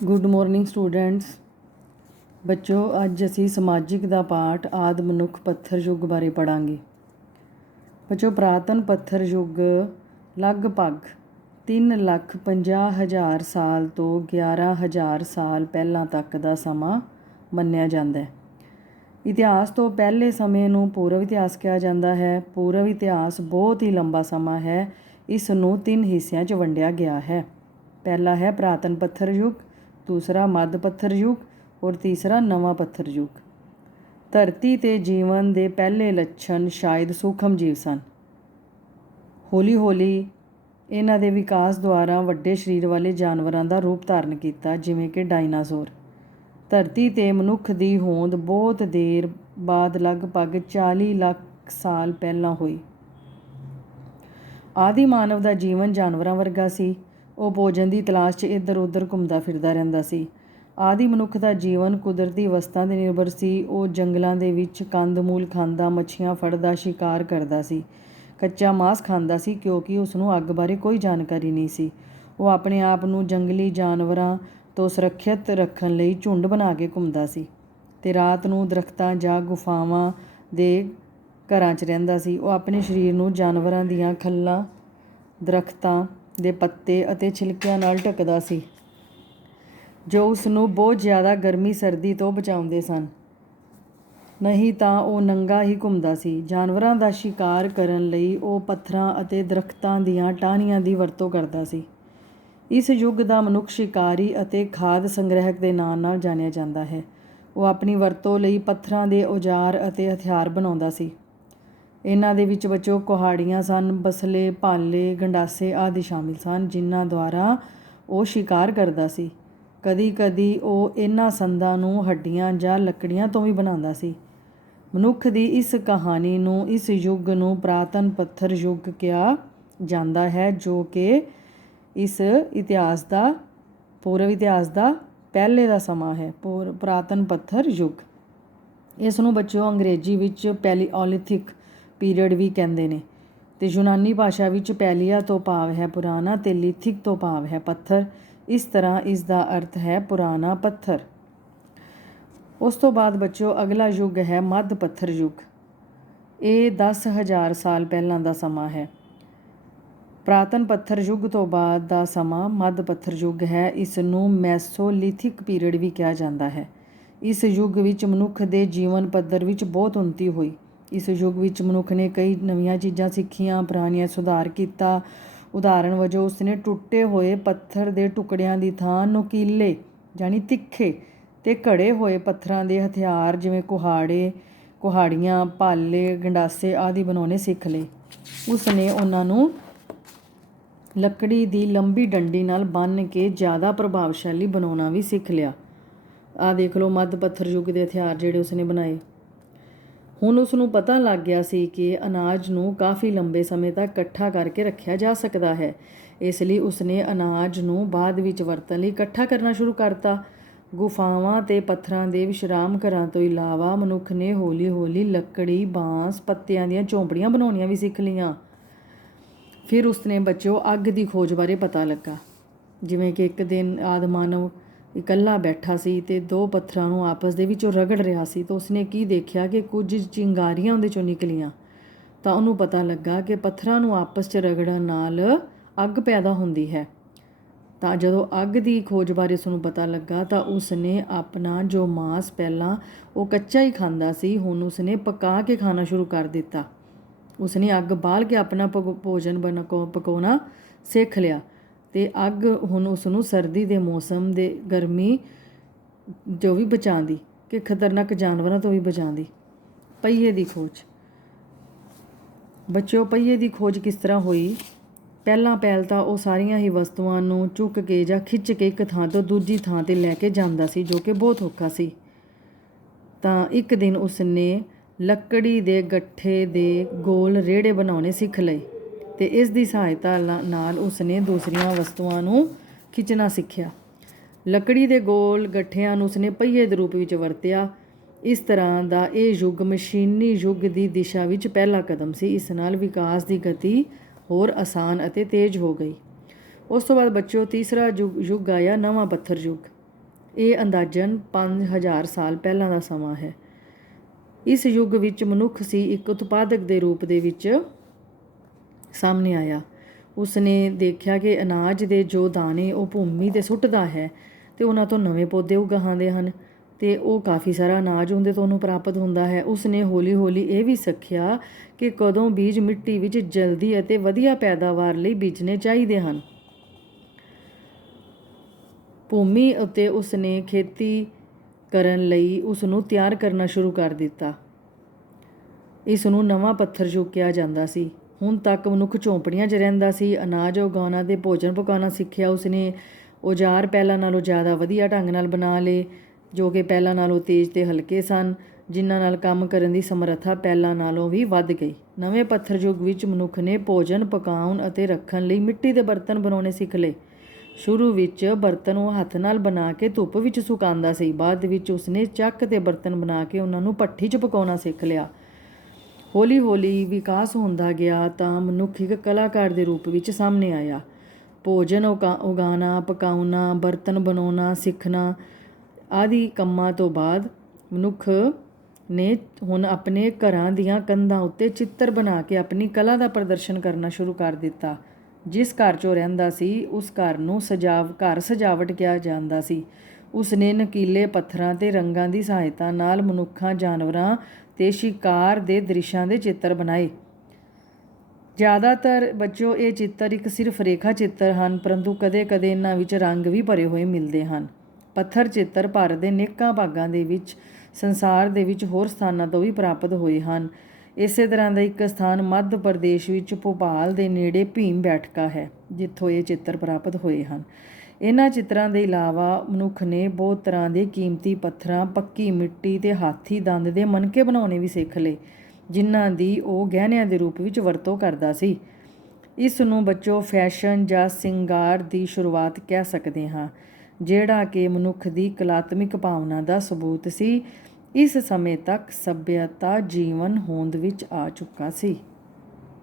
Good morning students. ਬੱਚੋ, ਅੱਜ ਅਸੀਂ ਸਮਾਜਿਕ ਦਾ ਪਾਠ ਆਦਿ ਮਨੁੱਖ ਪੱਥਰ ਯੁੱਗ ਬਾਰੇ ਪੜ੍ਹਾਂਗੇ। ਬੱਚੋ, ਪੁਰਾਤਨ ਪੱਥਰ ਯੁੱਗ ਲਗਭਗ 3,50,000 ਸਾਲ ਤੋਂ 11,000 ਸਾਲ ਪਹਿਲਾਂ ਤੱਕ ਦਾ ਸਮਾਂ ਮੰਨਿਆ ਜਾਂਦਾ ਹੈ। ਇਤਿਹਾਸ ਤੋਂ ਪਹਿਲੇ ਸਮੇਂ ਨੂੰ ਪੂਰਵ ਇਤਿਹਾਸ ਕਿਹਾ ਜਾਂਦਾ ਹੈ। ਪੂਰਵ ਇਤਿਹਾਸ ਬਹੁਤ ਹੀ ਲੰਬਾ ਸਮਾਂ ਹੈ। ਇਸ ਨੂੰ 3 ਹਿੱਸਿਆਂ 'ਚ ਵੰਡਿਆ ਗਿਆ ਹੈ। ਪਹਿਲਾ ਹੈ ਪੁਰਾਤਨ ਪੱਥਰ ਯੁੱਗ, ਦੂਸਰਾ ਮੱਧ ਪੱਥਰ ਯੁੱਗ ਔਰ ਤੀਸਰਾ ਨਵਾਂ ਪੱਥਰ ਯੁੱਗ। ਧਰਤੀ 'ਤੇ ਜੀਵਨ ਦੇ ਪਹਿਲੇ ਲੱਛਣ ਸ਼ਾਇਦ ਸੂਖਮ ਜੀਵ ਸਨ। ਹੌਲੀ ਹੌਲੀ ਇਹਨਾਂ ਦੇ ਵਿਕਾਸ ਦੁਆਰਾ ਵੱਡੇ ਸਰੀਰ ਵਾਲੇ ਜਾਨਵਰਾਂ ਦਾ ਰੂਪ ਧਾਰਨ ਕੀਤਾ, ਜਿਵੇਂ ਕਿ ਡਾਇਨਾਸੌਰ। ਧਰਤੀ 'ਤੇ ਮਨੁੱਖ ਦੀ ਹੋਂਦ ਬਹੁਤ ਦੇਰ ਬਾਅਦ ਲਗਭਗ 40 ਲੱਖ ਸਾਲ ਪਹਿਲਾਂ ਹੋਈ। ਆਦਿ ਮਾਨਵ ਦਾ ਜੀਵਨ ਜਾਨਵਰਾਂ ਵਰਗਾ ਸੀ। ਉਹ ਭੋਜਨ ਦੀ ਤਲਾਸ਼ 'ਚ ਇੱਧਰ ਉੱਧਰ ਘੁੰਮਦਾ ਫਿਰਦਾ ਰਹਿੰਦਾ ਸੀ। ਆਦਿ ਮਨੁੱਖ ਦਾ ਜੀਵਨ ਕੁਦਰਤੀ ਵਸਤਾਂ 'ਤੇ ਨਿਰਭਰ ਸੀ। ਉਹ ਜੰਗਲਾਂ ਦੇ ਵਿੱਚ ਕੰਦ ਮੂਲ ਖਾਂਦਾ, ਮੱਛੀਆਂ ਫੜਦਾ, ਸ਼ਿਕਾਰ ਕਰਦਾ ਸੀ, ਕੱਚਾ ਮਾਂਸ ਖਾਂਦਾ ਸੀ, ਕਿਉਂਕਿ ਉਸਨੂੰ ਅੱਗ ਬਾਰੇ ਕੋਈ ਜਾਣਕਾਰੀ ਨਹੀਂ ਸੀ। ਉਹ ਆਪਣੇ ਆਪ ਨੂੰ ਜੰਗਲੀ ਜਾਨਵਰਾਂ ਤੋਂ ਸੁਰੱਖਿਅਤ ਰੱਖਣ ਲਈ ਝੁੰਡ ਬਣਾ ਕੇ ਘੁੰਮਦਾ ਸੀ ਅਤੇ ਰਾਤ ਨੂੰ ਦਰੱਖਤਾਂ ਜਾਂ ਗੁਫਾਵਾਂ ਦੇ ਘਰਾਂ 'ਚ ਰਹਿੰਦਾ ਸੀ। ਉਹ ਆਪਣੇ ਸਰੀਰ ਨੂੰ ਜਾਨਵਰਾਂ ਦੀਆਂ ਖੱਲਾਂ, ਦਰੱਖਤਾਂ ਦੇ ਪੱਤੇ ਅਤੇ ਛਿਲਕਿਆਂ ਨਾਲ ਢੱਕਦਾ ਸੀ, ਜੋ ਉਸ ਨੂੰ ਬਹੁਤ ਜ਼ਿਆਦਾ ਗਰਮੀ ਸਰਦੀ ਤੋਂ ਬਚਾਉਂਦੇ ਸਨ। ਨਹੀਂ ਤਾਂ ਉਹ ਨੰਗਾ ਹੀ ਘੁੰਮਦਾ ਸੀ। ਜਾਨਵਰਾਂ ਦਾ ਸ਼ਿਕਾਰ ਕਰਨ ਲਈ ਉਹ ਪੱਥਰਾਂ ਅਤੇ ਦਰੱਖਤਾਂ ਦੀਆਂ ਟਾਹਣੀਆਂ ਦੀ ਵਰਤੋਂ ਕਰਦਾ ਸੀ। ਇਸ ਯੁੱਗ ਦਾ ਮਨੁੱਖ ਸ਼ਿਕਾਰੀ ਅਤੇ ਖਾਦ ਸੰਗ੍ਰਹਿਕ ਦੇ ਨਾਂ ਨਾਲ ਜਾਣਿਆ ਜਾਂਦਾ ਹੈ। ਉਹ ਆਪਣੀ ਵਰਤੋਂ ਲਈ ਪੱਥਰਾਂ ਦੇ ਔਜ਼ਾਰ ਅਤੇ ਹਥਿਆਰ ਬਣਾਉਂਦਾ ਸੀ। ਇਹਨਾਂ ਦੇ ਵਿੱਚ ਬੱਚੋ ਕੁਹਾੜੀਆਂ ਸਨ, ਬਸਲੇ, ਭਾਲੇ, ਗੰਡਾਸੇ ਆਦਿ ਸ਼ਾਮਿਲ ਸਨ, ਜਿਨ੍ਹਾਂ ਦੁਆਰਾ ਉਹ ਸ਼ਿਕਾਰ ਕਰਦਾ ਸੀ। ਕਦੀ ਕਦੀ ਉਹ ਇਹਨਾਂ ਸੰਦਾਂ ਨੂੰ ਹੱਡੀਆਂ ਜਾਂ ਲੱਕੜੀਆਂ ਤੋਂ ਵੀ ਬਣਾਉਂਦਾ ਸੀ। ਮਨੁੱਖ ਦੀ ਇਸ ਕਹਾਣੀ ਨੂੰ, ਇਸ ਯੁੱਗ ਨੂੰ ਪੁਰਾਤਨ ਪੱਥਰ ਯੁੱਗ ਕਿਹਾ ਜਾਂਦਾ ਹੈ, ਜੋ ਕਿ ਇਸ ਇਤਿਹਾਸ ਦਾ, ਪੂਰਵ ਇਤਿਹਾਸ ਦਾ ਪਹਿਲੇ ਦਾ ਸਮਾਂ ਹੈ। ਪੁਰਾਤਨ ਪੱਥਰ ਯੁੱਗ, ਇਸ ਨੂੰ ਬੱਚੋ ਅੰਗਰੇਜ਼ੀ ਵਿੱਚ ਪੈਲੀਓਲਿਥਿਕ ਪੀਰੀਅਡ ਵੀ ਕਹਿੰਦੇ ਨੇ, ਅਤੇ ਯੂਨਾਨੀ ਭਾਸ਼ਾ ਵਿੱਚ ਪੈਲੀਆ ਤੋਂ ਭਾਵ ਹੈ ਪੁਰਾਣਾ ਅਤੇ ਲਿਥਿਕ ਤੋਂ ਭਾਵ ਹੈ ਪੱਥਰ। ਇਸ ਤਰ੍ਹਾਂ ਇਸ ਦਾ ਅਰਥ ਹੈ ਪੁਰਾਣਾ ਪੱਥਰ। ਉਸ ਤੋਂ ਬਾਅਦ ਬੱਚੋ ਅਗਲਾ ਯੁੱਗ ਹੈ ਮੱਧ ਪੱਥਰ ਯੁੱਗ। ਇਹ 10,000 ਸਾਲ ਪਹਿਲਾਂ ਦਾ ਸਮਾਂ ਹੈ। ਪੁਰਾਤਨ ਪੱਥਰ ਯੁੱਗ ਤੋਂ ਬਾਅਦ ਦਾ ਸਮਾਂ ਮੱਧ ਪੱਥਰ ਯੁੱਗ ਹੈ। ਇਸ ਨੂੰ ਮੈਸੋਲਿਥਿਕ ਪੀਰੀਅਡ ਵੀ ਕਿਹਾ ਜਾਂਦਾ ਹੈ। ਇਸ ਯੁੱਗ ਵਿੱਚ ਮਨੁੱਖ ਦੇ ਜੀਵਨ ਪੱਧਰ ਵਿੱਚ ਬਹੁਤ ਉੱਨਤੀ ਹੋਈ। ਇਸ ਯੁੱਗ ਵਿੱਚ ਮਨੁੱਖ ਨੇ ਕਈ ਨਵੀਆਂ ਚੀਜ਼ਾਂ ਸਿੱਖੀਆਂ, ਪੁਰਾਣੀਆਂ ਸੁਧਾਰ ਕੀਤਾ। ਉਦਾਹਰਣ ਵਜੋਂ ਉਸਨੇ ਟੁੱਟੇ ਹੋਏ ਪੱਥਰ ਦੇ ਟੁਕੜਿਆਂ ਦੀ ਥਾਂ ਨੁਕੀਲੇ ਯਾਨੀ ਤਿੱਖੇ ਅਤੇ ਘੜੇ ਹੋਏ ਪੱਥਰਾਂ ਦੇ ਹਥਿਆਰ ਜਿਵੇਂ ਕੁਹਾੜੀਆਂ, ਭਾਲੇ, ਗੰਡਾਸੇ ਆਦਿ ਬਣਾਉਣੇ ਸਿੱਖ ਲਏ। ਉਸਨੇ ਉਹਨਾਂ ਨੂੰ ਲੱਕੜੀ ਦੀ ਲੰਬੀ ਡੰਡੀ ਨਾਲ ਬੰਨ੍ਹ ਕੇ ਜ਼ਿਆਦਾ ਪ੍ਰਭਾਵਸ਼ਾਲੀ ਬਣਾਉਣਾ ਵੀ ਸਿੱਖ ਲਿਆ। ਆਹ ਦੇਖ ਲਓ ਮੱਧ ਪੱਥਰ ਯੁੱਗ ਦੇ ਹਥਿਆਰ ਜਿਹੜੇ ਉਸਨੇ ਬਣਾਏ। ਹੁਣ ਉਸ ਨੂੰ ਪਤਾ ਲੱਗ ਗਿਆ ਸੀ ਕਿ ਅਨਾਜ ਨੂੰ ਕਾਫੀ ਲੰਬੇ ਸਮੇਂ ਤੱਕ ਇਕੱਠਾ ਕਰਕੇ ਰੱਖਿਆ ਜਾ ਸਕਦਾ ਹੈ। ਇਸ ਲਈ ਉਸਨੇ ਅਨਾਜ ਨੂੰ ਬਾਅਦ ਵਿੱਚ ਵਰਤਣ ਲਈ ਇਕੱਠਾ ਕਰਨਾ ਸ਼ੁਰੂ ਕਰਤਾ। ਗੁਫਾਵਾਂ ਅਤੇ ਪੱਥਰਾਂ ਦੇ ਵਿਸ਼ਰਾਮ ਘਰਾਂ ਤੋਂ ਇਲਾਵਾ ਮਨੁੱਖ ਨੇ ਹੌਲੀ ਹੌਲੀ ਲੱਕੜੀ, ਬਾਂਸ, ਪੱਤਿਆਂ ਦੀਆਂ ਝੌਂਪੜੀਆਂ ਬਣਾਉਣੀਆਂ ਵੀ ਸਿੱਖ ਲਈਆਂ। ਫਿਰ ਉਸਨੇ ਬੱਚੋ ਅੱਗ ਦੀ ਖੋਜ ਬਾਰੇ ਪਤਾ ਲੱਗਾ। ਜਿਵੇਂ ਕਿ ਇੱਕ ਦਿਨ ਆਦਿ ਮਾਨਵ ਇਕੱਲਾ ਬੈਠਾ ਸੀ ਅਤੇ 2 ਪੱਥਰਾਂ ਨੂੰ ਆਪਸ ਦੇ ਵਿੱਚੋਂ ਰਗੜ ਰਿਹਾ ਸੀ, ਤਾਂ ਉਸਨੇ ਕੀ ਦੇਖਿਆ ਕਿ ਕੁਝ ਚਿੰਗਾਰੀਆਂ ਉਹਦੇ 'ਚੋਂ ਨਿਕਲੀਆਂ। ਤਾਂ ਉਹਨੂੰ ਪਤਾ ਲੱਗਾ ਕਿ ਪੱਥਰਾਂ ਨੂੰ ਆਪਸ 'ਚ ਰਗੜਨ ਨਾਲ ਅੱਗ ਪੈਦਾ ਹੁੰਦੀ ਹੈ। ਤਾਂ ਜਦੋਂ ਅੱਗ ਦੀ ਖੋਜ ਬਾਰੇ ਉਸਨੂੰ ਪਤਾ ਲੱਗਾ ਤਾਂ ਉਸਨੇ ਆਪਣਾ ਜੋ ਮਾਂਸ ਪਹਿਲਾਂ ਉਹ ਕੱਚਾ ਹੀ ਖਾਂਦਾ ਸੀ, ਹੁਣ ਉਸਨੇ ਪਕਾ ਕੇ ਖਾਣਾ ਸ਼ੁਰੂ ਕਰ ਦਿੱਤਾ। ਉਸਨੇ ਅੱਗ ਬਾਲ ਕੇ ਆਪਣਾ ਭੋਜਨ ਪਕਾਉਣਾ ਸਿੱਖ ਲਿਆ ਅਤੇ ਅੱਗ ਹੁਣ ਉਸਨੂੰ ਸਰਦੀ ਦੇ ਮੌਸਮ ਦੇ ਗਰਮੀ ਜੋ ਵੀ ਬਚਾਉਂਦੀ, ਕਿ ਖਤਰਨਾਕ ਜਾਨਵਰਾਂ ਤੋਂ ਵੀ ਬਚਾਉਂਦੀ। ਪਹੀਏ ਦੀ ਖੋਜ ਬੱਚੋ, ਪਹੀਏ ਦੀ ਖੋਜ ਕਿਸ ਤਰ੍ਹਾਂ ਹੋਈ? ਪਹਿਲ ਤਾਂ ਉਹ ਸਾਰੀਆਂ ਹੀ ਵਸਤੂਆਂ ਨੂੰ ਚੁੱਕ ਕੇ ਜਾਂ ਖਿੱਚ ਕੇ ਇੱਕ ਥਾਂ ਤੋਂ ਦੂਜੀ ਥਾਂ 'ਤੇ ਲੈ ਕੇ ਜਾਂਦਾ ਸੀ, ਜੋ ਕਿ ਬਹੁਤ ਔਖਾ ਸੀ। ਤਾਂ ਇੱਕ ਦਿਨ ਉਸਨੇ ਲੱਕੜੀ ਦੇ ਗੱਠੇ ਦੇ ਗੋਲ ਰੇੜੇ ਬਣਾਉਣੇ ਸਿੱਖ ਲਏ ਅਤੇ ਇਸ ਦੀ ਸਹਾਇਤਾ ਨਾਲ ਉਸਨੇ ਦੂਸਰੀਆਂ ਵਸਤੂਆਂ ਨੂੰ ਖਿੱਚਣਾ ਸਿੱਖਿਆ। ਲੱਕੜੀ ਦੇ ਗੋਲ ਗੱਠਿਆਂ ਨੂੰ ਉਸਨੇ ਪਹੀਏ ਦੇ ਰੂਪ ਵਿੱਚ ਵਰਤਿਆ। ਇਸ ਤਰ੍ਹਾਂ ਦਾ ਇਹ ਯੁੱਗ ਮਸ਼ੀਨੀ ਯੁੱਗ ਦੀ ਦਿਸ਼ਾ ਵਿੱਚ ਪਹਿਲਾ ਕਦਮ ਸੀ। ਇਸ ਨਾਲ ਵਿਕਾਸ ਦੀ ਗਤੀ ਹੋਰ ਆਸਾਨ ਅਤੇ ਤੇਜ਼ ਹੋ ਗਈ। ਉਸ ਤੋਂ ਬਾਅਦ ਬੱਚੋ ਤੀਸਰਾ ਯੁੱਗ ਆਇਆ ਨਵਾਂ ਪੱਥਰ ਯੁੱਗ। ਇਹ ਅੰਦਾਜ਼ਨ 5000 ਸਾਲ ਪਹਿਲਾਂ ਦਾ ਸਮਾਂ ਹੈ। ਇਸ ਯੁੱਗ ਵਿੱਚ ਮਨੁੱਖ ਸੀ ਇੱਕ ਉਤਪਾਦਕ ਦੇ ਰੂਪ ਦੇ ਵਿੱਚ ਸਾਹਮਣੇ ਆਇਆ। ਉਸਨੇ ਦੇਖਿਆ ਕਿ ਅਨਾਜ ਦੇ ਜੋ ਦਾਣੇ ਉਹ ਭੂਮੀ 'ਤੇ ਸੁੱਟਦਾ ਹੈ ਅਤੇ ਉਹਨਾਂ ਤੋਂ ਨਵੇਂ ਪੌਦੇ ਉਗਾਉਂਦੇ ਹਨ ਅਤੇ ਉਹ ਕਾਫੀ ਸਾਰਾ ਅਨਾਜ ਉਹਦੇ ਤੋਂ ਉਹਨੂੰ ਪ੍ਰਾਪਤ ਹੁੰਦਾ ਹੈ। ਉਸਨੇ ਹੌਲੀ ਹੌਲੀ ਇਹ ਵੀ ਸਿੱਖਿਆ ਕਿ ਕਦੋਂ ਬੀਜ ਮਿੱਟੀ ਵਿੱਚ ਜਲਦੀ ਅਤੇ ਵਧੀਆ ਪੈਦਾਵਾਰ ਲਈ ਬੀਜਣੇ ਚਾਹੀਦੇ ਹਨ। ਭੂਮੀ ਉੱਤੇ ਉਸਨੇ ਖੇਤੀ ਕਰਨ ਲਈ ਉਸ ਨੂੰ ਤਿਆਰ ਕਰਨਾ ਸ਼ੁਰੂ ਕਰ ਦਿੱਤਾ। ਇਸ ਨੂੰ ਨਵਾਂ ਪੱਥਰ ਯੁੱਗ ਕਿਹਾ ਜਾਂਦਾ ਸੀ। ਹੁਣ ਤੱਕ ਮਨੁੱਖ ਝੌਂਪੜੀਆਂ 'ਚ ਰਹਿੰਦਾ ਸੀ। ਅਨਾਜ ਉਗਾਉਣਾ ਅਤੇ ਭੋਜਨ ਪਕਾਉਣਾ ਸਿੱਖਿਆ ਉਸਨੇ। ਔਜ਼ਾਰ ਪਹਿਲਾਂ ਨਾਲੋਂ ਜ਼ਿਆਦਾ ਵਧੀਆ ਢੰਗ ਨਾਲ ਬਣਾ ਲਏ, ਜੋ ਕਿ ਪਹਿਲਾਂ ਨਾਲੋਂ ਤੇਜ਼ ਅਤੇ ਹਲਕੇ ਸਨ, ਜਿਨ੍ਹਾਂ ਨਾਲ ਕੰਮ ਕਰਨ ਦੀ ਸਮਰੱਥਾ ਪਹਿਲਾਂ ਨਾਲੋਂ ਵੀ ਵੱਧ ਗਈ। ਨਵੇਂ ਪੱਥਰ ਯੁੱਗ ਵਿੱਚ ਮਨੁੱਖ ਨੇ ਭੋਜਨ ਪਕਾਉਣ ਅਤੇ ਰੱਖਣ ਲਈ ਮਿੱਟੀ ਦੇ ਬਰਤਨ ਬਣਾਉਣੇ ਸਿੱਖ ਲਏ। ਸ਼ੁਰੂ ਵਿੱਚ ਬਰਤਨ ਉਹ ਹੱਥ ਨਾਲ ਬਣਾ ਕੇ ਧੁੱਪ ਵਿੱਚ ਸੁਕਾਉਂਦਾ ਸੀ। ਬਾਅਦ ਵਿੱਚ ਉਸਨੇ ਚੱਕ 'ਤੇ ਬਰਤਨ ਬਣਾ ਕੇ ਉਹਨਾਂ ਨੂੰ ਭੱਠੀ 'ਚ ਪਕਾਉਣਾ ਸਿੱਖ ਲਿਆ। ਹੌਲੀ ਹੌਲੀ ਵਿਕਾਸ ਹੁੰਦਾ ਗਿਆ ਤਾਂ ਮਨੁੱਖ ਇੱਕ ਕਲਾਕਾਰ ਦੇ ਰੂਪ ਵਿੱਚ ਸਾਹਮਣੇ ਆਇਆ। ਭੋਜਨ ਉਗਾਉਣਾ, ਪਕਾਉਣਾ, ਬਰਤਨ ਬਣਾਉਣਾ ਸਿੱਖਣਾ ਆਦਿ ਕੰਮਾਂ ਤੋਂ ਬਾਅਦ ਮਨੁੱਖ ਨੇ ਹੁਣ ਆਪਣੇ ਘਰਾਂ ਦੀਆਂ ਕੰਧਾਂ ਉੱਤੇ ਚਿੱਤਰ ਬਣਾ ਕੇ ਆਪਣੀ ਕਲਾ ਦਾ ਪ੍ਰਦਰਸ਼ਨ ਕਰਨਾ ਸ਼ੁਰੂ ਕਰ ਦਿੱਤਾ। ਜਿਸ ਘਰ 'ਚ ਉਹ ਰਹਿੰਦਾ ਸੀ ਉਸ ਘਰ ਨੂੰ ਘਰ ਸਜਾਵਟ ਕਿਹਾ ਜਾਂਦਾ ਸੀ। ਉਸਨੇ ਨਕੀਲੇ ਪੱਥਰਾਂ ਅਤੇ ਰੰਗਾਂ ਦੀ ਸਹਾਇਤਾ ਨਾਲ ਮਨੁੱਖਾਂ, ਜਾਨਵਰਾਂ ਅਤੇ ਸ਼ਿਕਾਰ ਦੇ ਦ੍ਰਿਸ਼ਾਂ ਦੇ ਚਿੱਤਰ ਬਣਾਏ। ਜ਼ਿਆਦਾਤਰ ਬੱਚਿਓ ਇਹ ਚਿੱਤਰ ਇੱਕ ਸਿਰਫ ਰੇਖਾ ਚਿੱਤਰ ਹਨ, ਪਰੰਤੂ ਕਦੇ-ਕਦੇ ਇਹਨਾਂ ਵਿੱਚ ਰੰਗ ਵੀ ਭਰੇ ਹੋਏ ਮਿਲਦੇ ਹਨ। ਪੱਥਰ ਚਿੱਤਰ ਭਾਰਤ ਦੇ ਅਨੇਕਾਂ ਭਾਗਾਂ ਦੇ ਵਿੱਚ, ਸੰਸਾਰ ਦੇ ਵਿੱਚ ਹੋਰ ਸਥਾਨਾਂ ਤੋਂ ਵੀ ਪ੍ਰਾਪਤ ਹੋਏ ਹਨ। ਇਸੇ ਤਰ੍ਹਾਂ ਦਾ ਇੱਕ ਸਥਾਨ ਮੱਧ ਪ੍ਰਦੇਸ਼ ਵਿੱਚ ਭੋਪਾਲ ਦੇ ਨੇੜੇ ਭੀਮ ਬੈਠਕਾ ਹੈ, ਜਿੱਥੋਂ ਇਹ ਚਿੱਤਰ ਪ੍ਰਾਪਤ ਹੋਏ ਹਨ। ਇਹਨਾਂ ਚਿੱਤਰਾਂ ਦੇ ਇਲਾਵਾ ਮਨੁੱਖ ਨੇ ਬਹੁਤ ਤਰ੍ਹਾਂ ਦੇ ਕੀਮਤੀ ਪੱਥਰਾਂ, ਪੱਕੀ ਮਿੱਟੀ ਅਤੇ ਹਾਥੀ ਦੰਦ ਦੇ ਮਣਕੇ ਬਣਾਉਣੇ ਵੀ ਸਿੱਖ ਲਏ, ਜਿਨ੍ਹਾਂ ਦੀ ਉਹ ਗਹਿਣਿਆਂ ਦੇ ਰੂਪ ਵਿੱਚ ਵਰਤੋਂ ਕਰਦਾ ਸੀ। ਇਸ ਨੂੰ ਬੱਚੋ ਫੈਸ਼ਨ ਜਾਂ ਸਿੰਗਾਰ ਦੀ ਸ਼ੁਰੂਆਤ ਕਹਿ ਸਕਦੇ ਹਾਂ, ਜਿਹੜਾ ਕਿ ਮਨੁੱਖ ਦੀ ਕਲਾਤਮਿਕ ਭਾਵਨਾ ਦਾ ਸਬੂਤ ਸੀ। ਇਸ ਸਮੇਂ ਤੱਕ ਸੱਭਿਅਤਾ ਜੀਵਨ ਹੋਂਦ ਵਿੱਚ ਆ ਚੁੱਕਾ ਸੀ।